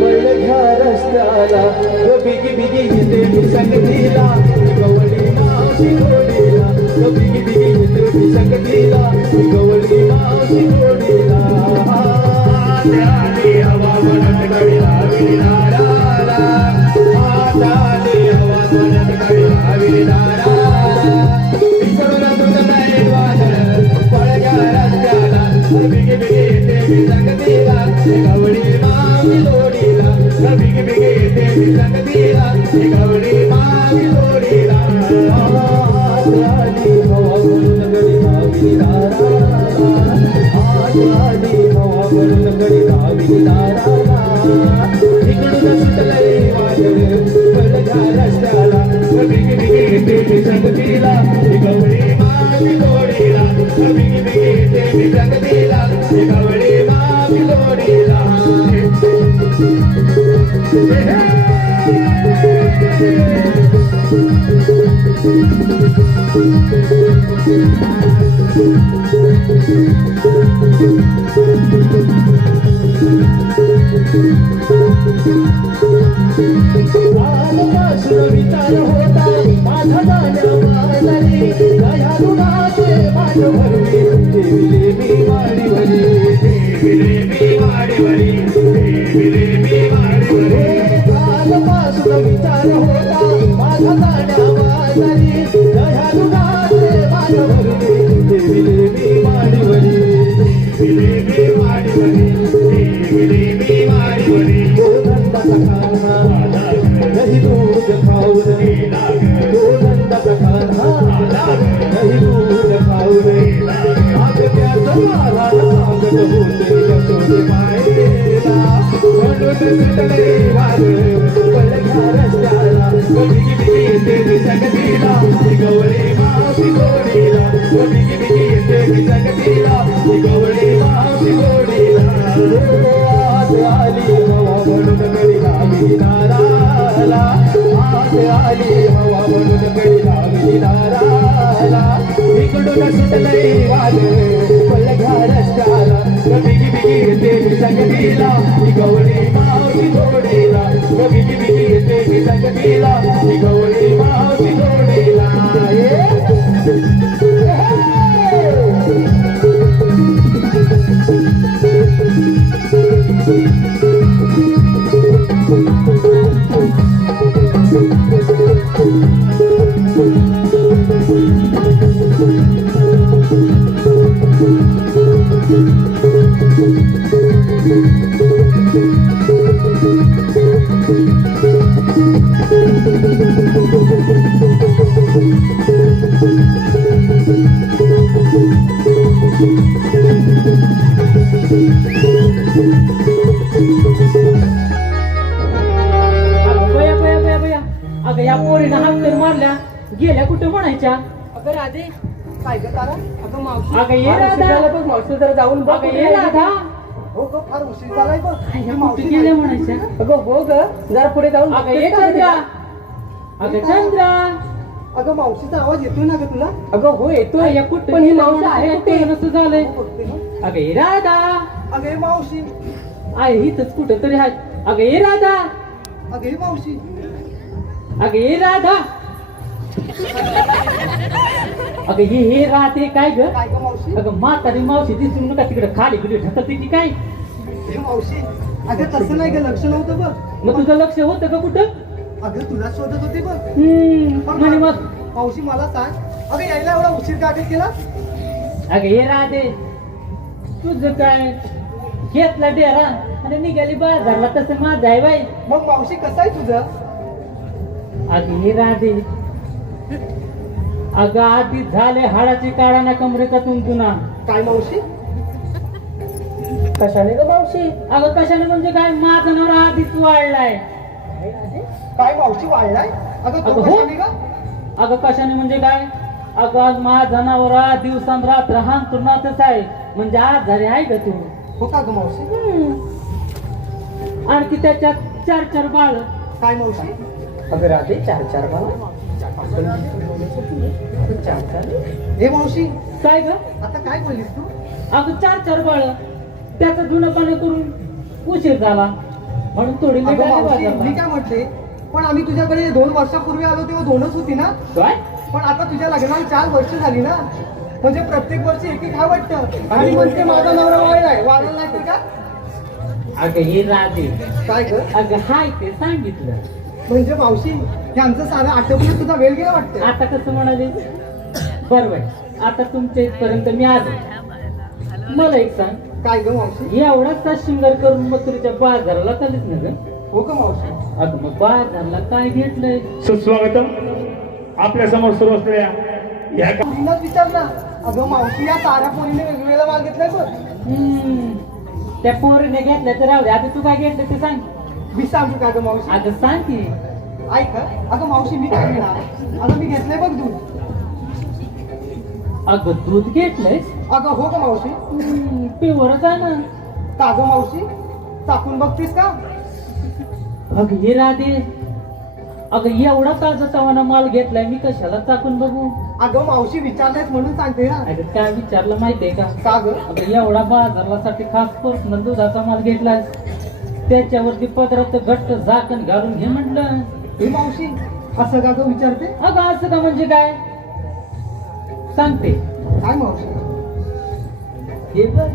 बळ घ्या रस्त्याला बिगी बिगी येते मी संगतीला गवळी मावशी गोडीला बिगी बिगी येते मी संगतीला गवळी मावशी गोडीला आली हवा मनत गडीला विनाराला आली हवा मनत गडीला विनाराला इकडून तुझं एक वादळ बळ घ्या रस्त्याला बिगी बिगी येते मी संगतीला गवळी मावशी गोडीला बिगी बिगी येते मी संगतीला गवळी मावशी गोडीला आली हवा म्हणून गडीला विनाराला आली हवा म्हणून गडीला विनाराला इकडून सुटलंय वादळ बळ घ्या रस्त्याला बिगी बिगी येते मी संगतीला गवळी मावशी गोडीला बिगी बिगी येते मी संगतीला गवळी मावशी गोडीला विचार होता माझा जाण्यावाली दया गुणाचे मान भरली देविले मी वाडीवरी देविले मी वाडीवरी देविले मी वाडीवरी कालपासून विचार होता माझा जाण्यावाली दया गुणाचे मान भरली देविले मी वाडीवरी देविले मी वाडीवरी देविले मी वाडीवरी नहीं दूध खाऊन तो नंदाचा कान्हा नहीं दूध खाऊन आगत्याचं मला सांगत होते यशोदे मायेला म्हणून सुटले वादळ बळ घ्या रस्त्याला बिगी बिगी येते मी संगतीला गवळी मावशी गोडीला बिगी बिगी येते मी संगतीला गवळी मावशी गोडीला आली हवा म्हणून गडीला विनाराला आली हवा म्हणून गडीला विनाराला इकडून सुटलंय वादळ बळ घ्या रस्त्याला बिगी बिगी येते मी संगतीला गवळी मावशी गोडीला बिगी बिगी येते मी संगतीला गवळी मावशी गोडीला अगं या पोरीनं हात तर मारल्या गेल्या कुठं म्हणायच्या अगं राधे काय ग तारा अगं मावशी अगं ये राधा बघ मावशी जरा जाऊन बघ अगं ये राधा हो ग फार उशीर झालाय बघ ह्या कुठे गेल्या म्हणायच्या अगं हो ग जरा पुढे जाऊन अगं ये चंद्रा अगं चंद्रा अगं मावशीचा आवाज येतोय ना ग तुला अगं हो येतोय या कुठं पण ही मावशी आहे कुठे नसं झालंय बघते ना. अगं ये राधा अगं हे मावशी आहे इथंच कुठं तरी आहे अगं ये राधा अगं हे मावशी अगं ये राधा अगं हे राहते काय ग काय ग मावशी अगं म्हातारी मावशी दिसून नका तिकडे खाली बिली ढकलते की काय हे मावशी अगं तसं नाही ग लक्ष नव्हतं बघ मग तुझं लक्ष होतं का कुठं अगं तुला शोधत होती बघ म्हणे मग मावशी मला सांग अगं यायला एवढा उशीर का ग केला अगं हे राहते तुझं काय घेतला डेरा आणि निघाली बाजारला तसं माझं आहे बाई मग मावशी कसं आहे तुझं अगं हे राहते अगं आधी झाले हाडाची काळा ना कमरेचा तुंतुना काय मावशी कशाने ग मावशी अगं कशाने म्हणजे काय माझा नवरा आधीच वाढलाय काय मावशी वाढलाय अगं अगं तू हो. कशाने ग अगं कशाने म्हणजे काय अगं आज माझा नवरा दिवसां रात्र हांतुरणातच आहे म्हणजे आजारी आहे ग तू हो का ग मावशी आणखी त्याच्यात 4 बाळ काय मावशी अगं राधे 4 बाळा हे मावशी काय ग आता काय बोललीस तू अगं 4 बाळ त्याचं जुनं पाणी करून उशीर झाला म्हणून थोडी लेट अगं आली मावशी मी बाजारला. काय म्हणते, पण आम्ही तुझ्याकडे 2 वर्षापूर्वी आलो तेव्हा 2च होती ना, काय पण आता तुझ्या लग्नाला 4 वर्ष झाली ना, म्हणजे प्रत्येक वर्षी एक हा वाटतं. आणि म्हणते माझा नवरा वाळलाय, वाळायला नाही तर का? अगं हे राधे, काय कर अगं हाय ते सांगितलं. म्हणजे मावशी हे आमचं सारं आटोपलं, तुझा वेळ गेला वाटतं. आता कसं म्हणाले बरोबर. आता तुमच्या इथपर्यंत मी आलो. मला एक सांग, काय ग मावशी? एवढाच शिंगार करून मथुरेच्या बाजाराला चालत ना ग? हो का मावशी? अगं मग बाजारला काय घेतलंय? सुस्वागतम आपल्या समोर सुरू असलेल्या या तिलाच विचार ना. अगं मावशी या साऱ्या पोरीने वेगवेगळा माल घेतलाय बघ. त्या पोरीने घेतलं तर राहू दे. आता तू काय घेतलं ते सांग. मी सांगू का ग मावशी? अगं सांग की. ऐक हं. अगं मावशी मी काय घेणार? अगं मी घेतलंय बघ दूध. अगं दूध घेतलंय? अगं हो का मावशी? प्युअरच आहे ना. का ग मावशी? चाकून बघतीस का? अगं हे राधे, अगं एवढा ताजा तवाना माल घेतलाय, मी कशाला चाकून बघू? अगं मावशी विचारलंयस म्हणून सांगते ना. अगं काय विचारलं माहितीये का? का ग? अगं एवढा बाजारासाठी खास पर्सनल दुधाचा माल घेतलाय, त्याच्यावरती पदरात घट्ट झाकण घालून घे म्हटलं. हे मावशी असं का ग विचारते? अगं असं का म्हणजे काय सांगते. काय मावशी? हे बघ,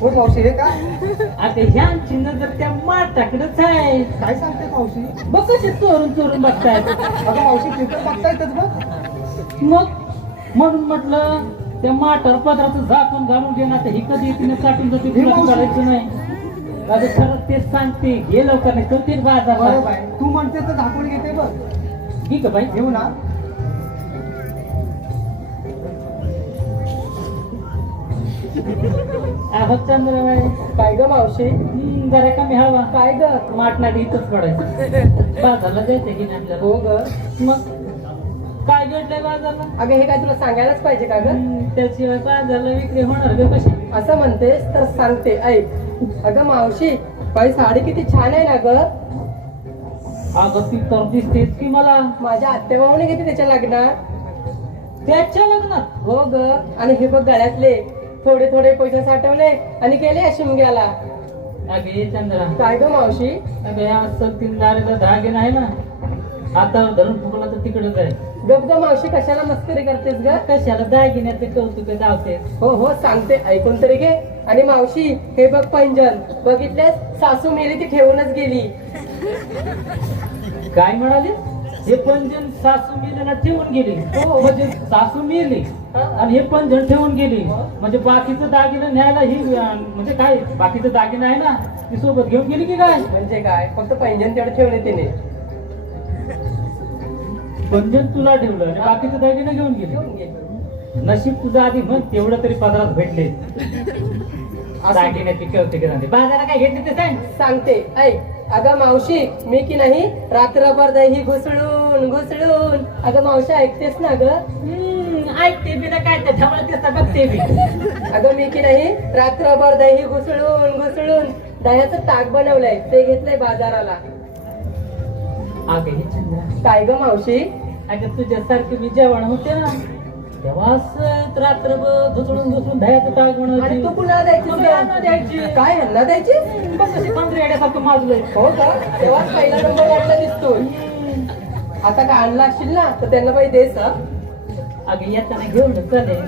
हो मावशी हे काय? आता ह्यांची नजर त्या माठाकडेच आहे. काय सांगते मावशी? बघ कसे चोरून चोरून बघतायत. अगं मावशी ते तर बघता येतच बघ. मग म्हणून म्हटलं त्या माठावर पदराचं झाकून घालून घे ना, तर ही कधी तिने काटून जाते, हे तुला मावशी. करायचं नाही. अगं खरंच तेच सांगते, घे लवकर नाही तर बरं बाजार बाय, तू म्हणते तर झाकून घेते बघ. ठीक आहे बाई. घेऊ ना. आहो चंद्रबाई, काय ग मावशी? जरा कमी हवा. काय ग? माटणार इथंच पडायचं. बाजारला जायचं की नाही आपल्याला? हो ग. मग काय घेतलंय बाजारला? अगं हे काय तुला सांगायलाच पाहिजे का ग? त्याशिवाय बाजारला विक्री होणार ग कशी? असं म्हणतेस तर सांगते ऐक. अगं मावशी बाई साडी किती छान आहे ना ग. अगं ती तर दिसतेच की मला. माझ्या आत्या भावाने घेतली त्याच्या लग्नात. त्याच्या लग्नात? हो ग. आणि हे बघ गळ्यातले थोडे थोडे पैसे साठवले आणि केले या शिमग्याला. अगे चंद्रा, काय ग मावशी? अगं या तीन दारेचा धागे नाही ना, हातावर धरून फुकला तर तिकडच आहे. गप ग मावशी कशाला मस्करी करतेस ग? कशाला दागिन्याचे कौतुक धावते? हो हो सांगते ऐकून तरी घे. आणि मावशी हे बघ पैंजण बघितलेस, सासू मेली ती ठेवूनच गेली. काय म्हणाले? हे पंजन सासू मेलेला ठेवून गेली? हो, म्हणजे सासू मेली आणि हे पंजन ठेवून गेली, म्हणजे बाकीचं दागिनं न्यायला ही म्हणजे काय बाकीचं दागिनं आहे ना ती सोबत घेऊन गेली की काय? म्हणजे काय फक्त पैंजण तेवढं ठेवले तिने. पंजन तुला ठेवलं आणि बाकीचं दागिनं घेऊन गेली. घेऊन गेली. नशीब तुझं आधी म्हण तेवढं तरी पदरात भेटले. दागिन्याची कौतुक झाली. बाजारात काय घेतले ते सांग. सांगते ऐक. अगं मावशी मी की नाही रात्रभर दही घुसळून घुसळून. अगं मावशी ऐकतेस ना ग? ऐकते बी ना काय ते ढवळत दिसतं बघते बी. अगं मी की नाही रात्रभर दही घुसळून घुसळून दह्याचं ताक बनवलंय, ते घेतलंय बाजाराला. अगं हे चंद्रा, काय ग मावशी? अगं तुझ्यासारखे मी जेवण होते ना तेव्हा असंच रात्रभर घुसळून घुसळून दह्याचं ताक आणि तू बनवायची. कुणाला मग यांना द्यायची? द्यायची. काय ह्यांना द्यायची? बघ कशी पंधरेड्यासारखं माजलंय. हो का? तेव्हाच पहिला नंबर वाटला दिसतोय. आता काय आणला असशील ना तर त्यांना बाई देस हा. अगं येताना घेऊन चालेल,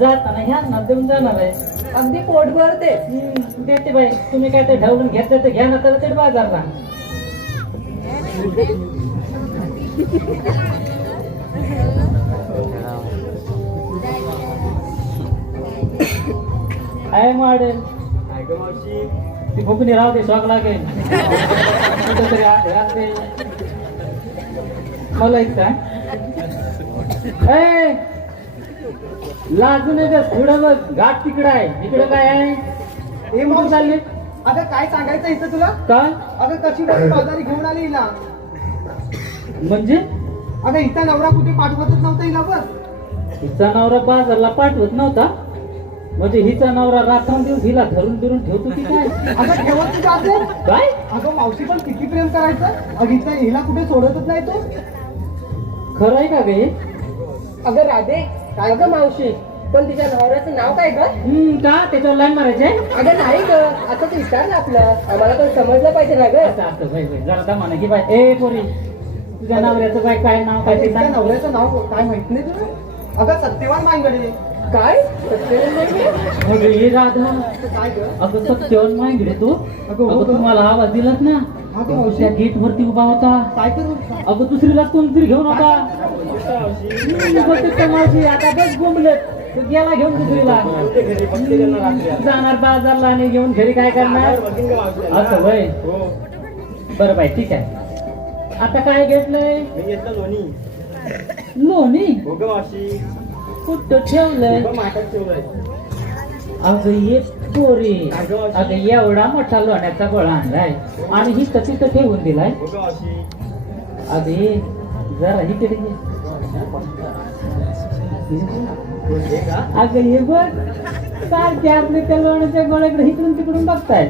जाताना ह्यांना देऊन जाणार आहे. अगदी पोटभर दे. देते बाई. तुम्ही काय ते ढवळून घेतलं तर घ्या ना, तर ते बाजारला. आहे मॉडेल ती फुकणी राहू दे, शॉक लागेल. कुठंतरी राहते. मला एक काय लाजू नये, पुढं बघ घाट तिकडं आहे, इकडं काय आहे? हे कुठं मावशी चालले? अगं काय सांगायचं इथं तुला? काय अगं कशी बाई बाजारी घेऊन आली हिला. म्हणजे? अगं हिचा नवरा कुठे पाठवतच नव्हता हिला बघ. हिचा नवरा बाजारला पाठवत नव्हता म्हणजे हिचा नवरा रात्रंदिवस हिला धरून धरून ठेवतो की काय? अगं ठेवत तू जाते. काय? अगं मावशी पण किती प्रेम करायचं. अगं हिला कुठे सोडतच नाही तो. खरं आहे का गे? अगं राधे काय ग मावशी पण तिच्या नवऱ्याचं नाव काय ग? का त्याच्यावर लाईन मारायचे अगं नाही ग, आता तू विचार ना आपलं, आम्हाला पण समजलं पाहिजे ना ग. जरा दमा की बाय ए पोरी तुझ्या नवऱ्याचं बाय काय नाव काय ते सांग. नवऱ्याचं नाव काय माहित नाही तुला? अगं सत्यवान मांगडे. काय सत्यवान मांगडे? अगं ये राधा काय ग? अगं सत्यवान माहिती तू अगं तुम्हाला आवाज दिलास ना हा तो त्या गेट वरती उभा होता. काय करू? अगं दुसरीला कोणतरी घेऊन होता. मावशी आता बस बोंबलत तो गेला घेऊन दुसरीला जाणार बाजारला आणि घेऊन घरी काय करणार असं वय बरं बाई ठीक आहे. आता काय घेतलंय मी घेतलं लोणी लोणी हो ग मावशी कुठं ठेवलंय माठात ठेवलंय अगं ये पोरी अगं एवढा मोठा लोण्याचा गोळा आणलाय आणि ही तिथं ठेवून दिलाय. हो ग मावशी अगे जरा इकडे घे. अगं हे बघ सारखे आपले त्या लोण्याच्या गोळ्याकडे इकडून तिकडून बघताय.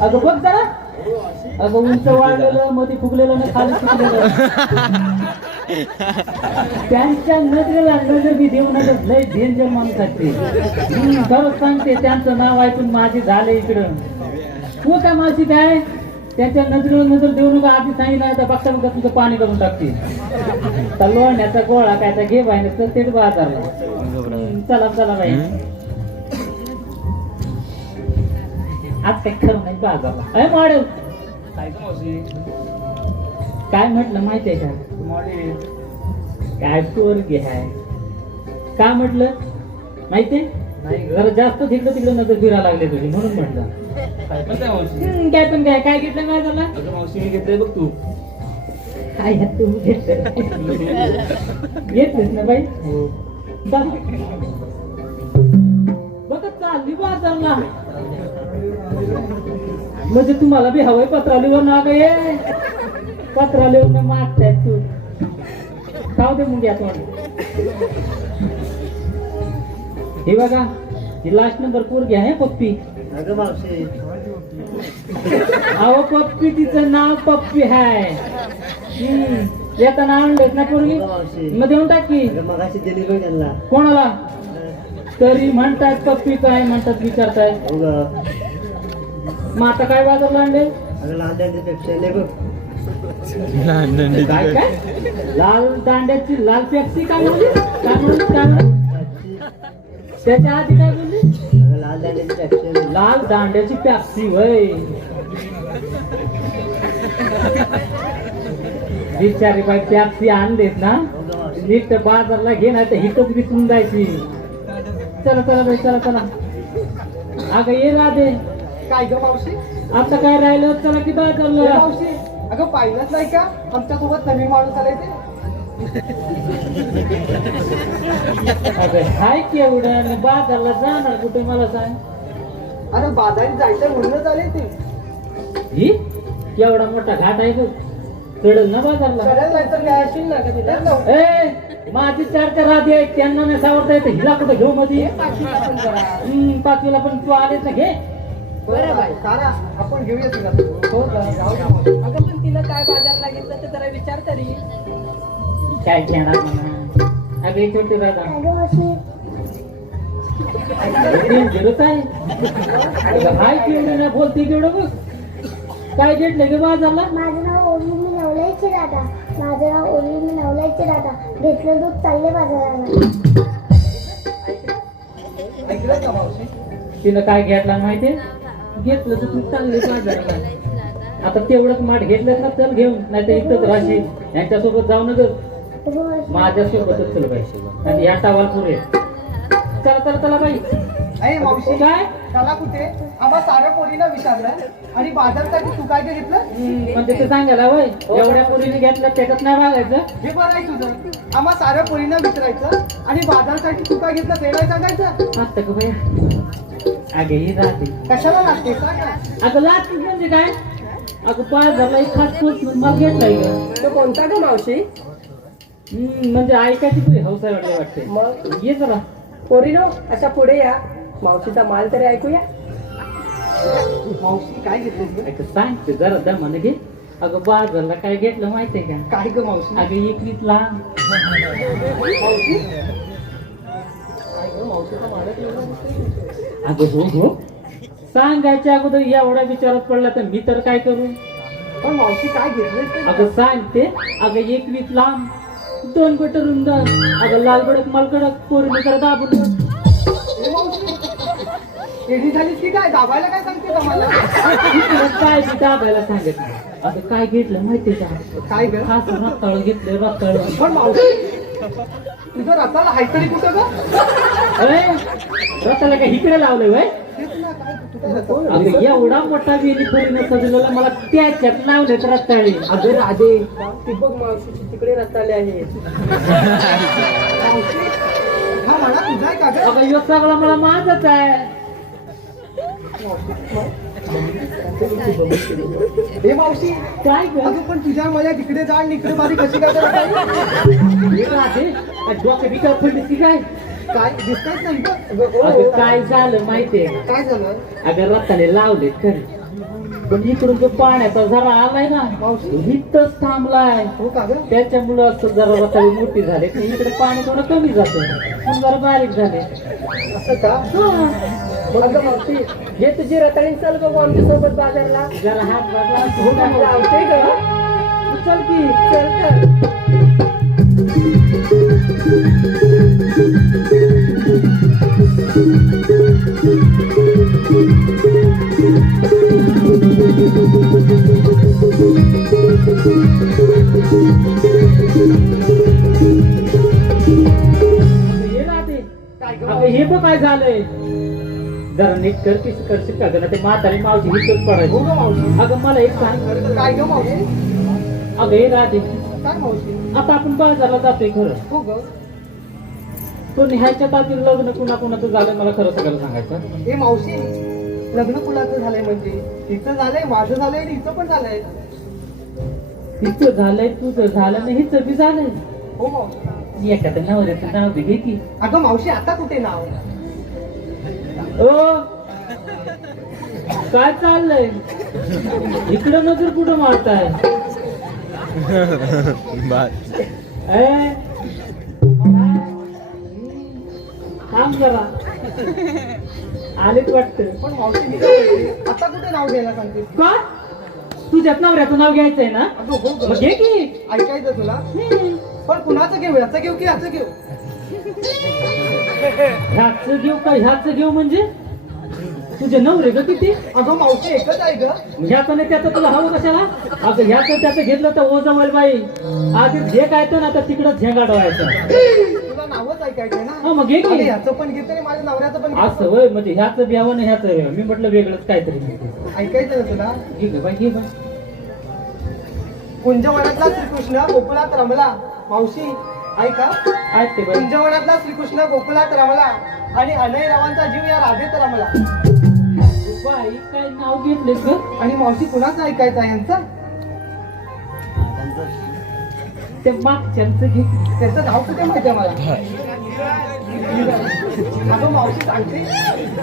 अगं बघ जरा अगं उंच वाढलेलं मध्ये फुगलेलं ना खाली फुगलेलं त्यांच्या नजरेला नजर बी देऊ नका लय डेंजर माणूस असते. खरंच सांगते त्यांचं नाव ऐकून माझे झाले इकडं तू काय माशी काय त्यांच्या नजरेला नजर देऊ नका आधी सांगितलं आता बघता बघता तुझं पाणी करून टाकते. तर लोण्याचा गोळा काय तर घे बाई तर ते बाजारला चला चला बाई आज काय खरं नाही बाजारला अय मॉडेल काय ग मावशी काय म्हटलं माहितीये का मॉडेल काय पोरगी आहे का म्हटलं माहितीये नाही ग जरा जास्त तिकडं तिकडं नजर फिरायला लागले तुझी म्हणून म्हटलं काय पण काय मावशी काय पण काय काय घेतलं काय झालं अगं मावशी मी घेतलंय बघ तू काय ह्यात तू घेतलं घेतलीस ना बाई हो चल बघ चालली बाजारला म्हणजे तुम्हाला बी हवंय पत्रालीवर ना गे पत्रालीवर मागताय तू खाऊ दे मुंग्या तोंड हे बघा ही लास्ट नंबर पोरगी आहे पप्पी अगं मावशी अहो पप्पी तिचं नाव पप्पी आहे येताना आणलेच ना पोरगी मग देऊन टाकी मगाशी दिली बघ त्यांना कोणाला तरी म्हणतात पप्पी काय म्हणतात विचारताय मग आता काय बाजारला आणले अगं लहान पेक्षा लय बघ काय काय लाल दांड्याची लाल पेप्सी काय म्हणली काय म्हणली काय म्हणली त्याच्या आधी काय बोलली अगं लाल दांड्याची पेक्षा लाल दांड्याची पेप्सी वय बिचारी बाई पेप्सी आणलीत ना नीट बाजारला घे ना तर हिटच विकून जायची. चला चला बाई चला चला अगं ये राधे काय ग मावशी? आता काय राहिलं चला की बाजारला मावशी अगं पाहिलंच नाही का आमच्या सोबत नवीन माणूस आले ते? अगं हाय केवढं आणि बाजारला जाणार कुठे मला सांग. अरे बाजारात जायचं म्हणूनच आले ते. ही केवढा मोठा घाट आहे बघ चढल ना बाजारला. चढायला जायचं काय असेल ना का तिला? ए माझी 4 राधी आहेत त्यांना नाही सावरता येतं हिला कुठं घेऊ मध्ये पाचवीला पण जरा. पाचवीला पण तू आलेच ना घे. बरं बाई सारा आपण घेऊया तिला. हो का? जाऊ दे मावशी. अगं पण तिला काय बाजारला घेतलं ते जरा विचार तरी. काय घेणार म्हणा अगं एक छोटे दादा डेंजरच आहे. अगं हाय केवढं ना बोलते केवढं बघ काय घेतलं गे बाजारला. माझं नाव ओली मी नवलाईचे दादा. माझं नाव ओली मी नवलाईचे दादा. घेतलं दूध चालले बाजाराला. ऐकलं का मावशी? तिनं काय घेतला माहितीये घेतलं तर तू चालले बाजाराला. आता तेवढंच माठ घेतलं ना चल घेऊन नाही तर इथंच राहशील यांच्यासोबत जाऊ न ग माझ्यासोबतच चल बाई आणि या टावाल पुरे चला चला चला बाई. अरे मावशी काय त्याला कुठे आम्हा साऱ्या पोरीला विचारलं आणि बाजारसाठी तू काय काय घेतलं? म्हणजे ते सांगायला वय एवढ्या पोरीने घेतलं त्याच्यात नाही मागायचं. हे बरं आहे तुझं. आम्हा साऱ्या पोरींना विचारायचं आणि बाजारसाठी तू काय घेतलं ते नाही सांगायचं. आता का बाई अगे ही राहते कशाला लागते सांग. अगं लागते म्हणजे काय अगं बाजारला एक खास पोच मला घेतलाय ग. तो कोणता का मावशी? म्हणजे ऐकायची तुझी हौसा वाटली वाटते. मग ये जरा पोरीनो अशा पुढे या मावशीचा माल तरी ऐकूया. मावशी काय घेतलं? ऐक सांग ते जरा दमाने घे. अगं बाजारला काय घेतलं माहितीये का काय ग मावशी? अगं एकवीसला मावशी अगं हो सांगायच्या अगोदर एवढा विचारात पडला तर मी तर काय करू? पण मावशी काय घेतलं अगं सांगते, अगं 21 लांब 2 गट रुंद, अगं लाल बडक मालकडक पोरणी तर दाबून एडी झालीस की काय दाबायला काय सांगते मला काय बी दाबायला सांगत नाही. अगं काय घेतलं माहितीये का? काय ग खास रताळ घेतलं रताळ. पण मावशी तुझं रताला हायतरी कुठं ग रताला काय इकडे लावलंय वय? तेच ना काय तू काय रताळ अगं एवढा मोठा वेली पोरीनं सजवलेला मला त्याच्यात लावलेत रताळी. अगं राधे ती बघ मावशीची तिकडे रताळे आहे मावशी हा म्हणा तुझा आहे का ग अगं ह्यो सगळा मला माझाच आहे. हे मावशी काय ग? अगं पण तुझ्या मला तिकडे जाण इकडे माझी कशी काय करत आहे? हे राहते डोक्या बिका पडली ती काय? काय दिसतच नाही ग अगं काय झालं माहितीये का? काय झालं अगं रताळे लावले खरे, पण इकडून जो पाण्याचा झरा आलाय ना इथंच थांबलाय. हो का ग त्याच्यामुळं असं जरा रताळी मोठी झाले की इकडे पाणी थोडं कमी जातं पण जरा बारीक झाले. असं का अगं मावशी हे तुझी रताळी चल बघू आमच्या सोबत बाजारला जरा हात हो का बाजूला लावते ग चल की चल तर हे राहते. काय ग अगं हे बघ काय झालंय. जरा नीट कर की करशील का गं? ते म्हातारी मावशी हिथंच हो पडायची. ग मावशी अगं मला एक सांग. काय ग मावशी अगं हे राहते, काय मावशी आता आपण बाजारला जातोय खरं, हो ग पण ह्याच्या आधी लग्न कुणाकुणाचं झालं मला खरं सगळं सांगायचं. हे मावशी लग्न कुणाचं झालंय म्हणजे तिचं झालंय माझं झालंय आणि हिचं पण झालंय तिचं झालंय तुझं झालं नाही हिचं बी झालंय. हो मावशी एखाद्या नवऱ्याचं नाव बी घे की. अगं मावशी आता कुठे नाव ओ काय चाललंय इकडं नजर कुठं मारताय? ए, थांब जरा आलेच वाटतं. पण मावशी मी काय म्हणते, आता कुठे नाव घ्यायला सांगते का तुझ्यात नवऱ्याचं नाव घ्यायचंय ना? अगं हो मग ग घे की. ऐकायचं तुला पण कुणाचं घेऊ याचं घेऊ की याचं घेऊ ह्याचं घेऊ का ह्याचं घेऊ म्हणजे तुझे नवरे ग किती? अगं मावशी एकच आहे ग ह्याचं नाही त्याचं तुला हवं कशाला? अगं ह्याचं त्याचं घेतलं तर ओझं वळ बाई आधी जे काय ना आता तिकडं झेंगाडवायचं. तुला नावच ऐकायचंय ना हा मग घे अरे की. ह्याचं पण घेते आणि माझ्या नवऱ्याचं पण असं होय म्हणजे ह्याचं घ्यावं ना ह्याचं घ्यावं. मी म्हटलं वेगळंच काहीतरी. ऐकायचं ना तुला घे ग बाई घे बाई. कुंजवनातला श्रीकृष्ण गोकुळात रमला मावशी ऐका ऐकते बाई. कुंजवनातला श्रीकृष्ण गोकुळात रमला आणि अनय रावांचा जीव या राधेत रमला बाई काय नाव घेतलेस ग? आणि मावशी कुणाचं ऐकायचं आहे यांचं ते मागच्यांचं घे. त्याचं नाव कुठे माहितीये मला अगं मावशी सांगते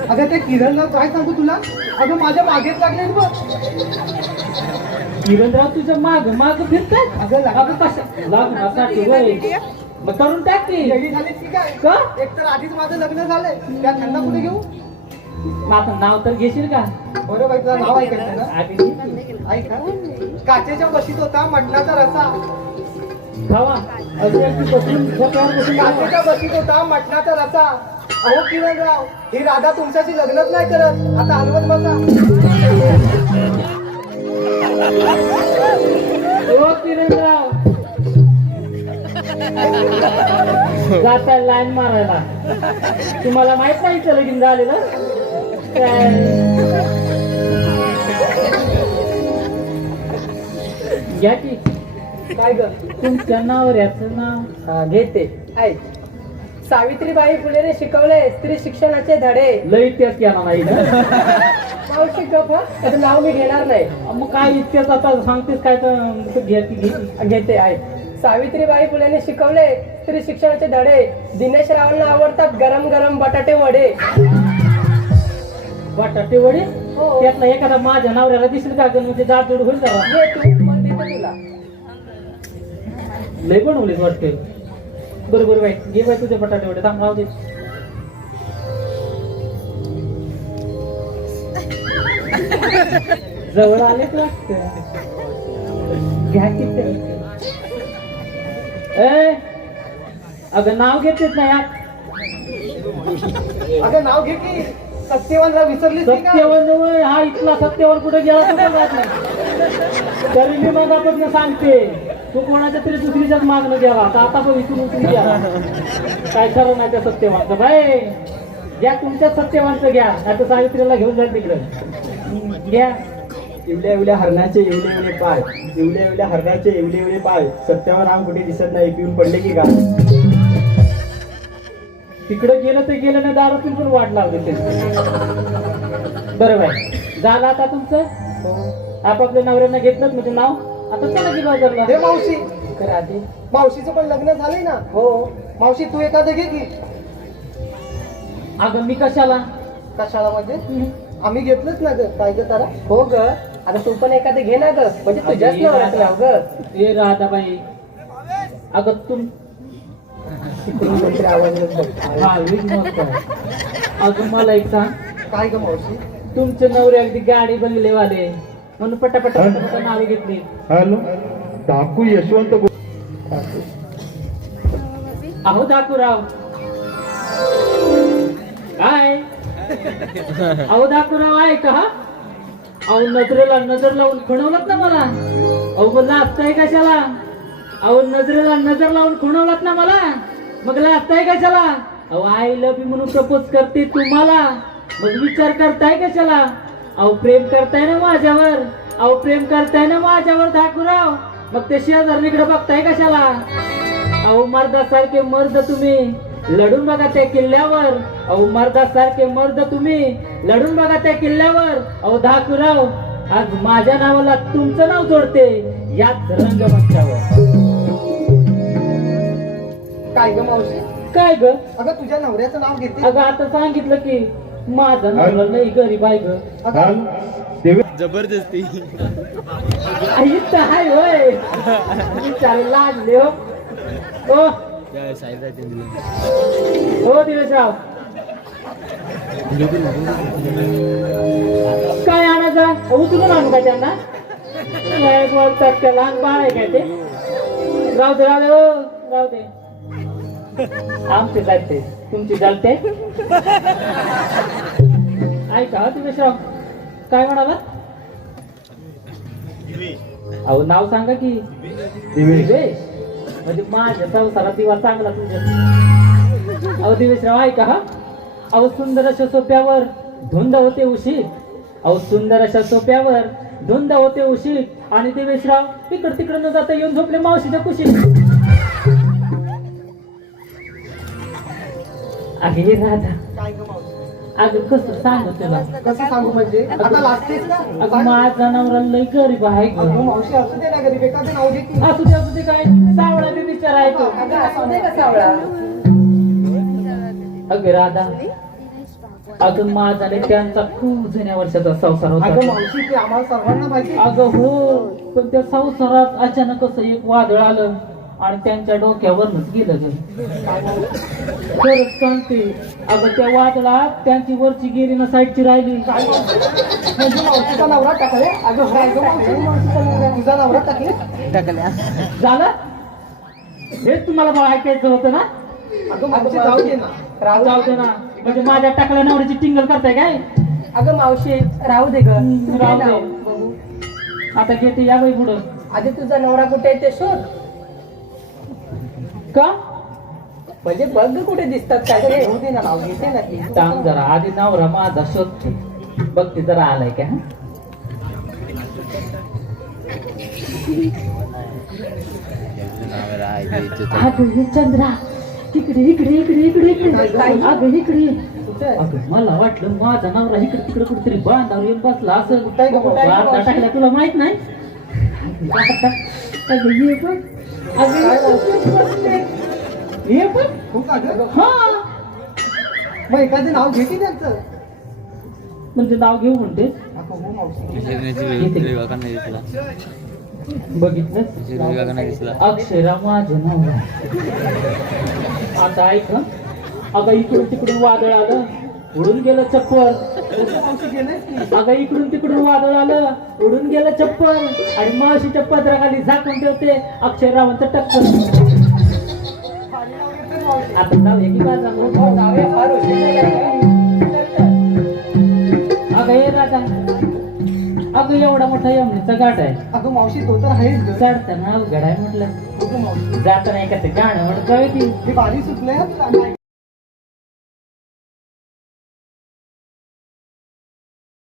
अगं ते किरणराव काय सांगू तुला अगं माझ्या मागेच लागले बघ किरणराव तुझ्या माग माग फिरतात. अगं अगं कशा लग्नासाठी वय मग करून टाक की. रेडी झालीस की काय का? एक तर आधीच माझं लग्न झालंय त्या त्यांना कुठे घेऊ मग आता नाव तर घेशील का? बरं बाई तुला नाव ऐकायचं ना आधी घे की. ऐका काचेच्या बशीत होता मटणाचा रसा खावा अजून एकटी बसून झोपावर बसून खावा. काचेच्या बशीत होता मटणाचा रसा अहो किरणराव ही राधा तुमच्याशी लग्नच नाही करत आता हलवत बसा ओ किरणराव जाता लाईन मारायला. तुम्हाला माहित नाही इथं लगीन झालेलं काय? घ्या की. काय ग तुमच्या नवऱ्याचं नाव घेते ऐक सावित्रीबाई फुलेने शिकवले स्त्री शिक्षणाचे धडे लय इतिहास केला नाही ना. मावशी गप हं. त्याचं नाव मी घेणार नाही मग काय इतिहास आता सांगतेस काय तर घ्या की घे. घेते ऐक सावित्रीबाई फुलेने शिकवले स्त्री शिक्षणाचे धडे दिनेश रावांना आवडतात गरम गरम बटाटे वडे बटाटे वडे हो. त्यातला एखादा माझ्या नवऱ्याला दिसेल का गं? म्हणजे जातोड होईल जरा. घे तू पण देते तुला लय बनवलेच वाटते. बरोबर बाई घे बाई तुझे बटाटे वडे थांब राहू दे. जवळ आलेच वाटतं. घ्या किती. ए अगं नाव घेतेच नाही यार. अगं नाव घे की सत्यवानला विसरलीस की काय? सत्यवान जवळ हा इथला सत्यवान कुठे गेला तो पण राहत नाही. तरी मी मगापासून सांगते तू कोणाच्या तरी दुसरीच्याच मागणं गेला तर आता पण इथून उठून गेला. काय खरं नाही त्या सत्यवानचं. बाय घ्या तुमच्या सत्यवानचं घ्या आता सावित्रीला घेऊन जा तिकडं. घ्या. इवल्या इवल्या हरणाचे एवढे एवढे पाय, इवल्या इवल्या हरणाचे एवढे एवढे पाय, सत्यावर राम कुठे दिसत नाही, पिऊन पडले की काय? तिकडे गेलं तर गेलं ना दारातून पण वाट लावली ते. बरं बाय झालं आता तुमचं आपापल्या नवऱ्यांना घेतलं म्हणजे नाव. आता चला की बाजारला. हे मावशी करा आधी. मावशीचं पण लग्न झालंय ना. हो मावशी तू एखादं घे की. अगं मी कशाला. कशाला म्हणजे आम्ही घेतलंच ना ग. काय ग तारा. हो ग आता तू पण एखादं घे ना ग म्हणजे तुझ्याच नवऱ्यात राव ग. ये राधाबाई अगं तुम तिकडून काहीतरी आवाज येत बघ. हा वीज मस्त आहे. अगं मला एक सांग काय ग मावशी. तुमचे नवरे अगदी गाडी बंगले वाले म्हणून पटापटा पटापटा नावे घेतली. हॅलो डाकू यशवंत अहो दाखूराव काय. अहो दाखूराव आहे का. अहो नजरेला नजर लावून खुणवलात ना मला. अहो मग लाजताय कशाला. अहो नजरेला नजर लावून खुणवलात ना मला मग लाजताय कशाला. अहो आय लव्ह यू म्हणून प्रपोज करते तुम्हाला मग विचार करताय कशाला. अहो प्रेम करताय ना माझ्यावर. अहो प्रेम करताय ना माझ्यावर दाखूराव मग ते शेजारणीकडे बघताय कशाला. अहो मर्दासारखे मर्द तुम्ही लढून बघा त्या किल्ल्यावर. अहो मर्दासारखे मर्द तुम्ही लढून बघा त्या किल्ल्यावर. अहो दाखूराव आज माझ्या नावाला तुमचं नाव जोडते याच रंगमंचावर. काय ग मावशी. काय ग. अगं तुझ्या नवऱ्याचं नाव घेते. अगं आता सांगितलं की माझा नवरा लई गरीब आहे ग. जबरदस्ती आई तर आहे होय. विचार लागले हो. ओ हो दिवसराव काय आणायचा उचलून आणू का त्यांना. काय बोलतात का लहान बाळ आहे काय ते. राहू दे राहू दे हो राहू दे. आमचे चालते तुमची चालते. ऐका दिवसराव काय म्हणाला. अहो नाव सांगा की. दिवेश म्हणजे माझ्या संसारात दिवा चांगला तुझ्या. अहो दिवेशराव ऐका हा. अहो सुंदर अशा सोप्यावर धुंद होते उशीर. अहो सुंदर अशा सोप्यावर धुंद होते उशीर आणि दिवेशराव तिकड तिकड न जाता येऊन झोपले मावशीच्या कुशीत. अगे राधा काय ग मावशी. अगं कसं सांगू तुला. कसं सांगू म्हणजे आता लाजतेस ना. अगं माझा नवरा लई गरीब आहे अगं ग. मावशी असू दे ना गरीब एखादं नाव घे की. असू दे काय सावळा बी विचार आहे तो. अगं असू दे का सावळा. अगं राधा अगं माझा आणि त्यांचा खूप जुन्या वर्षाचा संसार अगं होता. मावशी ते आम्हाला सर्वांना माहिती. अगं हो पण त्या संसारात अचानक असं एक वादळ आलं आणि त्यांच्या डोक्यावरच गेलं ग. खरंच सांगते अगं त्या वादळात त्यांची वरची गेली ना साईडची राहिली. म्हणजे मावशीचा नवरा टाकले. अगं काय ग मावशी मावशीचा नवरा तुझा नवरा टाकले. झालं हेच तुम्हाला मला ऐकायचं होतं ना. अगं मावशी जाऊ दे ना. जाऊ दे ना म्हणजे माझ्या टाकल्या नवऱ्याची टिंगल करताय काय. अगं मावशी राहू दे ग. राहू दे. बघू. आता घेते या बाई पुढं. आधी तुझा नवरा कुठे आहे ते शोध. का म्हणजे बघ ग कुठे दिसतात काय ते. राहू दे ना नाव घेते ना ती. थांब जरा आधी नवरा माझा शोधते बघते जरा आलाय का. अगं हे चंद्रा इकडे इकडे इकडे इकडे इकडे अगं इकडे. अगं मला वाटलं माझा नवरा इकडे तिकडे कुठेतरी बांधावर येऊन बसला असं. वार्ता टाकल्या तुला माहित नाही. अगं ये पण हे पण हो का ग? हा मग एखादं नाव घे की त्यांचं. म्हणजे नाव घेऊ म्हणते. अगं हो मावशी. बघितलं अक्षरा माझं नाव. आता ऐक हं. अगं इकडून तिकडून वादळ आलं उडून गेलं चप्पल. तसं मावशी गेलंच की. अगं इकडून तिकडून वादळ आलं, उडून गेलं चप्पल आणि मावशीच्या पदराखाली झाकून ठेवते अक्षररावांचं टक्कर. पाणी लावून येते मावशी. आता जाऊया की बाजारात. जाऊया, फार उशीर झाला. अगं ये राजा, अगं एवढा मोठा यमुनेचा घाट आहे, अगं मावशी तो तर आहेच ग. चढताना अवघड आहे म्हटलं. अगं मावशी जाताना एका ते गाणं म्हणत जाऊया की. हे भारी सुचलंय हं तुला.